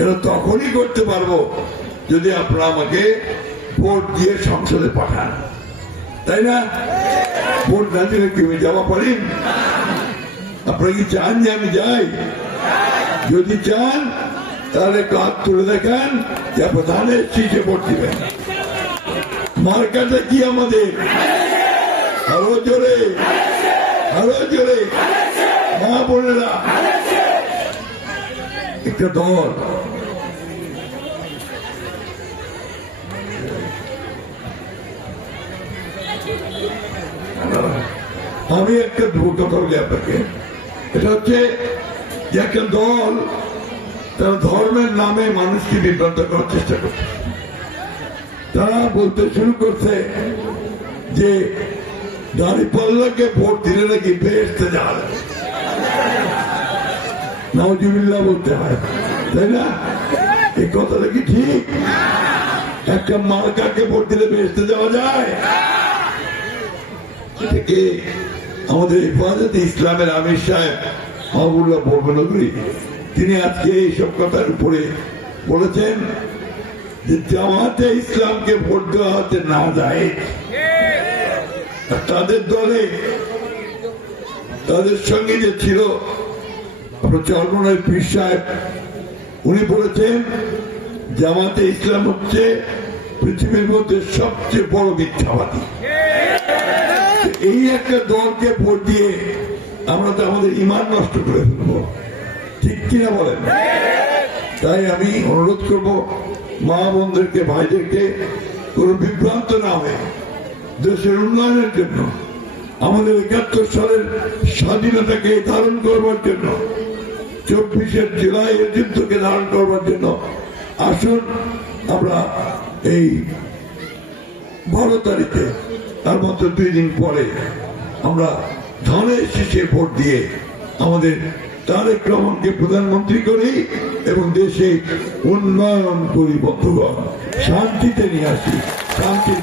এটা তখনই করতে পারবো যদি আপনারা আমাকে ভোট দিয়ে সংসদে পাঠান, তাই না? ভোট না দিলে কি আমি যাওয়া পারি? আপনারা কি চান যে আমি যাই? যদি চান তাহলে কাজ তুলে দেখান যে প্রধানের শীষে ভোট দিবেন। মার্কাটা কি আমাদের? আরো জোরে, আরো জোরে, মা বোনেরা, একটা দল আমি একটা কথা বলি আপনাকে, এটা হচ্ছে যে একটা দল তারা ধর্মের নামে মানুষকে বিভ্রান্ত করার চেষ্টা করছে। তারা বলতে শুরু করছে যে দাঁড়িপাল্লাকে ভোট দিলে নাকি বেহেশতে যাওয়া যাবে। নাউজুবিল্লাহ বলতে হয়, তাই না? এই কথাটা কি ঠিক? একটা মার্কাকে ভোট দিলে বেহেশতে যাওয়া যায়? এটাকে আমাদের হেফাজতে ইসলামের আমির সাহেব মাহবুবুল্লাহ বরবনগরী তিনি আজকে এইসব কথার উপরে বলেছেন যে জামাতে ইসলামকে ভোট দেওয়া হতে না যায়। তাদের দলে তাদের সঙ্গে যে ছিল আপনার চরমনের পীর সাহেব, উনি বলেছেন জামাতে ইসলাম হচ্ছে পৃথিবীর মধ্যে সবচেয়ে বড় মিথ্যাবাদী। এই একটা দলকে ভোট দিয়ে আমরা তো আমাদের ঈমান নষ্ট করে ফেলবো, ঠিক কিনা বলেন? তাই আমি অনুরোধ করব মা বোনদেরকে, ভাইদেরকে কোনো বিভ্রান্ত না হয়ে দেশের উন্নয়নের জন্য, আমাদের ৭১ সালের স্বাধীনতাকে ধারণ করবার জন্য, ২৪শে জুলাইয়ের যুদ্ধকে ধারণ করবার জন্য আসুন আমরা এই ১২ তারিখে, তার মাত্র ২ দিন পরে আমরা ধানের শীষে ভোট দিয়ে আমাদের তারেক রহমানকে প্রধানমন্ত্রী করি এবং দেশে উন্নয়ন করি। বন্ধুগণ, শান্তিতে নিয়ে আসি, শান্তি।